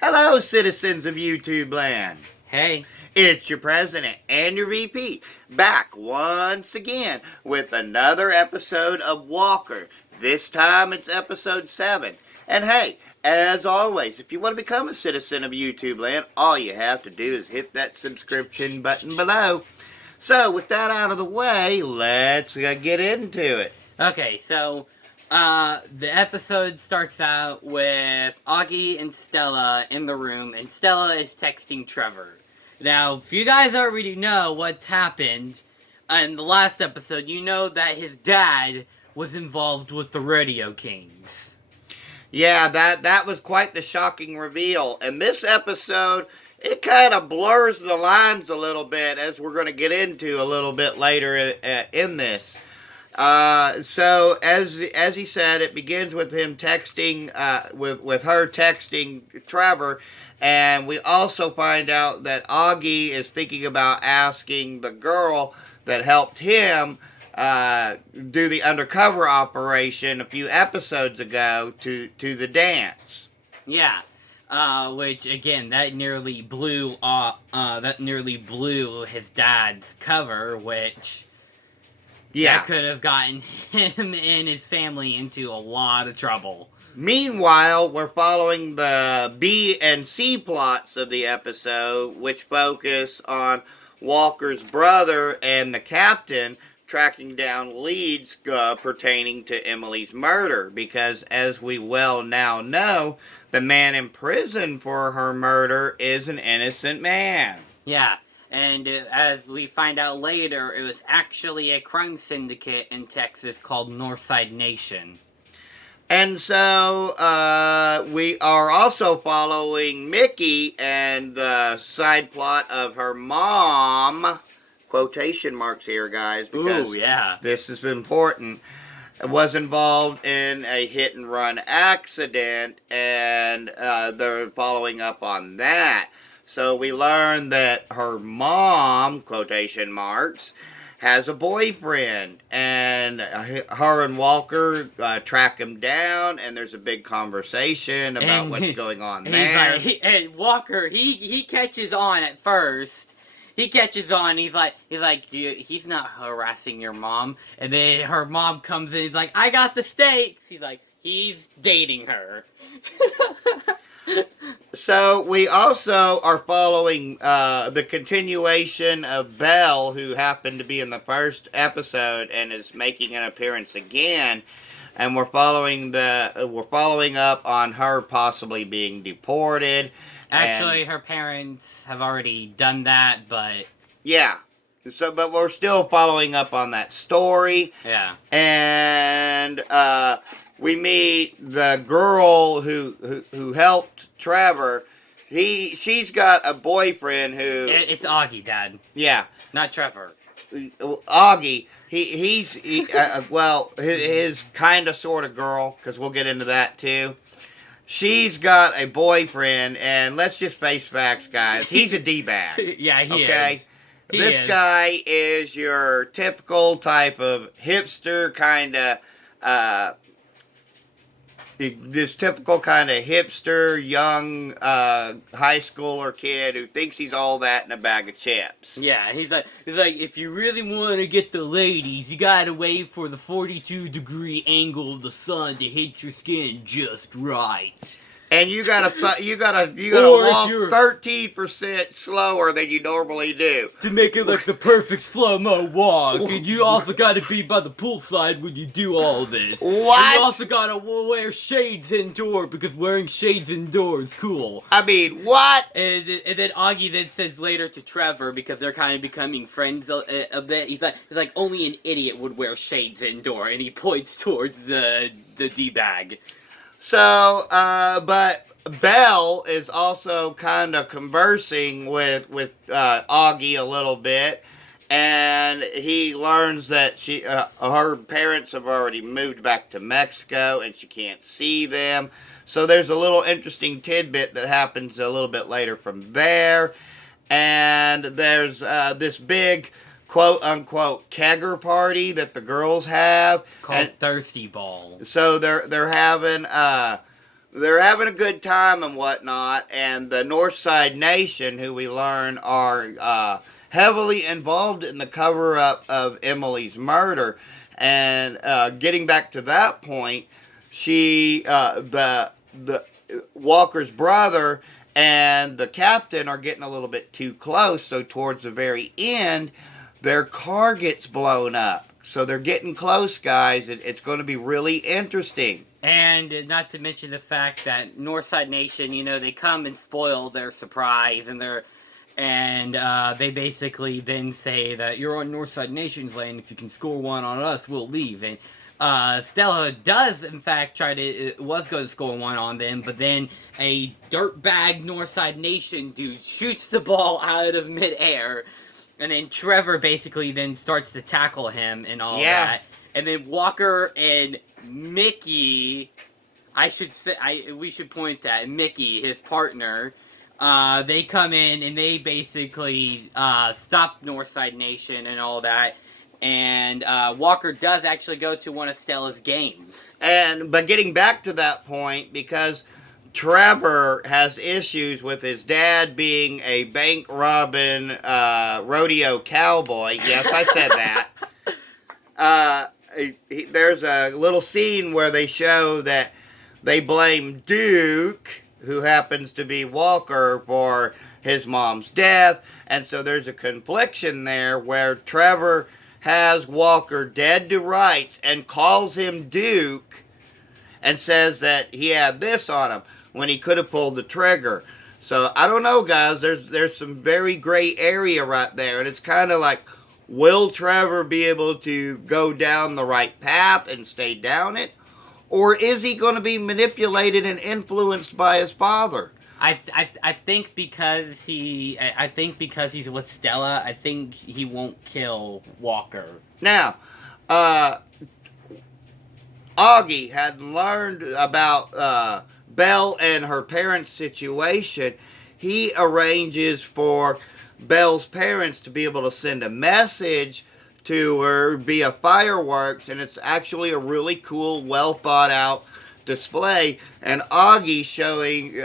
Hello, citizens of YouTube land. Hey. It's your president and your VP back once again with another episode of Walker. This time it's episode 7. And hey, as always, if you want to become a citizen of YouTube land, all you have to do is hit that subscription button below. So, with that out of the way, let's get into it. Okay, so the episode starts out with Augie and Stella in the room, and Stella is texting Trevor. Now, if you guys already know what's happened in the last episode, you know that his dad was involved with the Rodeo Kings. Yeah, that was quite the shocking reveal. And this episode, it kind of blurs the lines a little bit, as we're going to get into a little bit later in this. So as he said, it begins with him texting, with her texting Trevor, and we also find out that Augie is thinking about asking the girl that helped him do the undercover operation a few episodes ago to the dance. Yeah. Which again, that nearly blew his dad's cover, which that could have gotten him and his family into a lot of trouble. Meanwhile, we're following the B and C plots of the episode, which focus on Walker's brother and the captain tracking down leads pertaining to Emily's murder, because as we well now know, the man in prison for her murder is an innocent man. Yeah, and as we find out later, it was actually a crime syndicate in Texas called Northside Nation. And so we are also following Mickey and the side plot of her mom, quotation marks here, guys, because this is important, was involved in a hit-and-run accident, and they're following up on that. So we learn that her mom, quotation marks, has a boyfriend, and her and Walker track him down, and there's a big conversation about what's going on there. And Walker, he catches on at first. He catches on. He's like, he's not harassing your mom. And then her mom comes in. He's like, I got the steaks. He's like, he's dating her. So we also are following the continuation of Belle, who happened to be in the first episode and is making an appearance again, and we're following up on her possibly being deported. Actually, her parents have already done that, but yeah. So, but we're still following up on that story. Yeah. And we meet the girl who helped Trevor. She's got a boyfriend who... It's Augie, Dad. Yeah. Not Trevor. Augie. He's his kind of sort of girl, because we'll get into that too. She's got a boyfriend, and let's just face facts, guys. He's a D-bag. Yeah, he is. This guy is your typical type of hipster kind of... this typical kind of hipster, young high schooler kid who thinks he's all that in a bag of chips. Yeah, he's like, if you really want to get the ladies, you gotta wait for the 42-degree angle of the sun to hit your skin just right. And you gotta walk 13% slower than you normally do to make it like the perfect slow-mo walk. And you also gotta be by the poolside when you do all this. What? And you also gotta wear shades indoors, because wearing shades indoors is cool. I mean, what? And then Augie then says later to Trevor, because they're kind of becoming friends a bit. He's like, only an idiot would wear shades indoor, and he points towards the D-bag. So, but Belle is also kind of conversing with Augie a little bit, and he learns that her parents have already moved back to Mexico, and she can't see them. So there's a little interesting tidbit that happens a little bit later from there, and there's this big quote-unquote kegger party that the girls have. Called Thirsty Ball. So they're having they're having a good time and whatnot, and the Northside Nation, who we learn are heavily involved in the cover-up of Emily's murder. And getting back to that point, the Walker's brother and the captain are getting a little bit too close. So towards the very end, their car gets blown up. So they're getting close, guys. It's going to be really interesting. And not to mention the fact that Northside Nation, they come and spoil their surprise, and they basically then say that you're on Northside Nation's land. If you can score one on us, we'll leave. And Stella does, in fact, was going to score one on them, but then a dirtbag Northside Nation dude shoots the ball out of midair, and then Trevor basically then starts to tackle him and all that. And then Walker and Mickey, we should point that Mickey, his partner, they come in and they basically stop Northside Nation and all that. And Walker does actually go to one of Stella's games. But getting back to that point, because Trevor has issues with his dad being a bank robbing rodeo cowboy. Yes, I said that. There's a little scene where they show that they blame Duke, who happens to be Walker, for his mom's death. And so there's a confliction there where Trevor has Walker dead to rights and calls him Duke and says that he had this on him when he could have pulled the trigger. So I don't know, guys. There's some very gray area right there. And it's kind of like, will Trevor be able to go down the right path and stay down it? Or is he going to be manipulated and influenced by his father? I think because he's with Stella, I think he won't kill Walker. Now, Augie had learned about Belle and her parents' situation. He arranges for Belle's parents to be able to send a message to her via fireworks, and it's actually a really cool, well thought out display. And Augie showing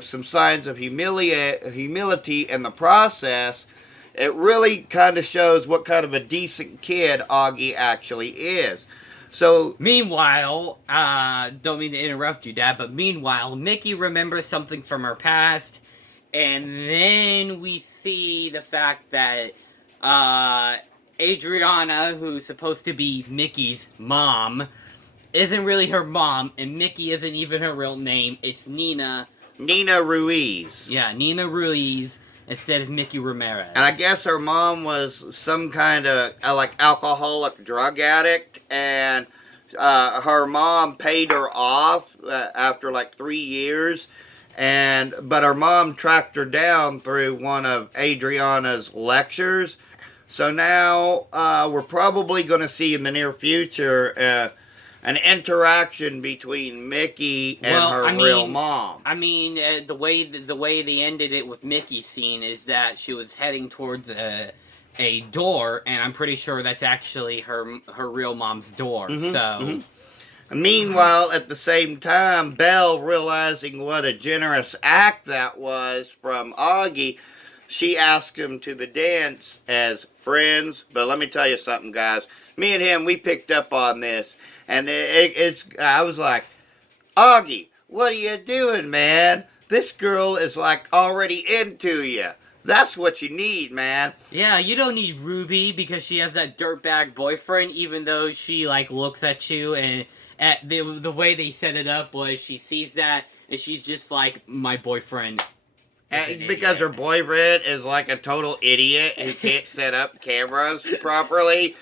some signs of humility in the process. It really kind of shows what kind of a decent kid Augie actually is. So meanwhile, don't mean to interrupt you, Dad, but meanwhile, Mickey remembers something from her past, and then we see the fact that Adriana, who's supposed to be Mickey's mom, isn't really her mom, and Mickey isn't even her real name. It's Nina Ruiz. Yeah, Nina Ruiz instead of Mickey Ramirez. And I guess her mom was some kind of alcoholic drug addict, and her mom paid her off after 3 years. But her mom tracked her down through one of Adriana's lectures. So now we're probably going to see in the near future an interaction between Mickey and real mom. I mean, the way they ended it with Mickey's scene is that she was heading towards a door, and I'm pretty sure that's actually her real mom's door. Meanwhile, at the same time, Belle, realizing what a generous act that was from Augie, she asked him to the dance as friends. But let me tell you something, guys. Me and him, we picked up on this. And I was like, Augie, what are you doing, man? This girl is already into you. That's what you need, man. Yeah, you don't need Ruby because she has that dirtbag boyfriend, even though she looks at you, and the way they set it up was she sees that and she's just like, my boyfriend. And because her boyfriend is a total idiot who can't set up cameras properly.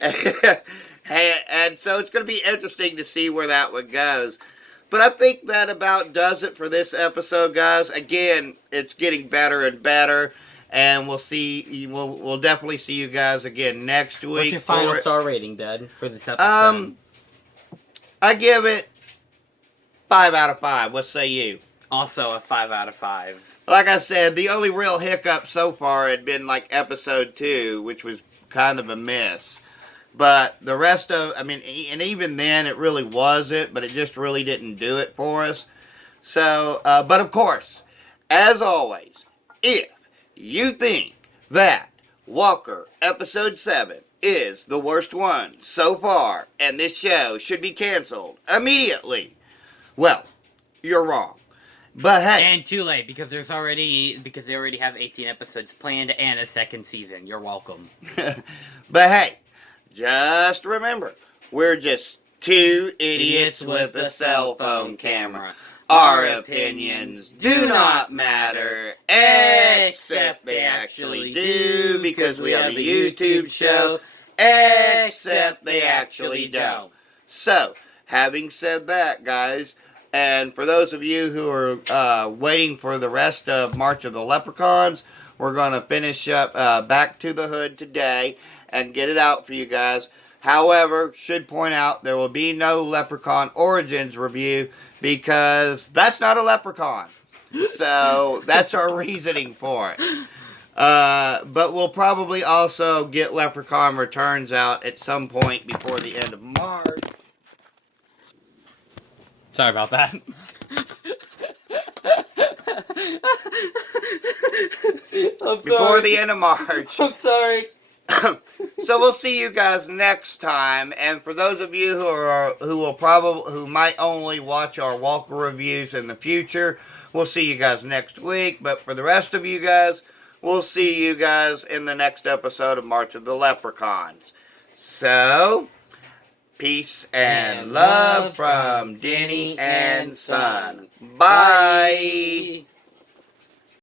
And so it's going to be interesting to see where that one goes. But I think that about does it for this episode, guys. Again, it's getting better and better. And we'll definitely see you guys again next week. What's your final star rating, Dad, for this episode? I give it 5 out of 5. What say you? Also a 5 out of 5. Like I said, the only real hiccup so far had been episode 2, which was kind of a miss. But the rest of, and even then it really wasn't, but it just really didn't do it for us. So, but of course, as always, if you think that Walker episode 7 is the worst one so far and this show should be canceled immediately, well, you're wrong. But hey, And too late because they already have 18 episodes planned and a second season. You're welcome. but hey, just remember, we're just two idiots with a cell phone camera. Our opinions do not matter, except they actually do, because we have a YouTube show, except they actually don't. So, having said that, guys, and for those of you who are waiting for the rest of March of the Leprechauns, we're going to finish up Back to the Hood today and get it out for you guys. However, should point out there will be no Leprechaun Origins review because that's not a leprechaun. So that's our reasoning for it. But we'll probably also get Leprechaun Returns out at some point before the end of March. Sorry about that. I'm Before the end of March. I'm sorry. So we'll see you guys next time. And for those of you who might only watch our Walker reviews in the future, we'll see you guys next week. But for the rest of you guys, we'll see you guys in the next episode of March of the Leprechauns. So, peace and love from Denny and Son. Bye.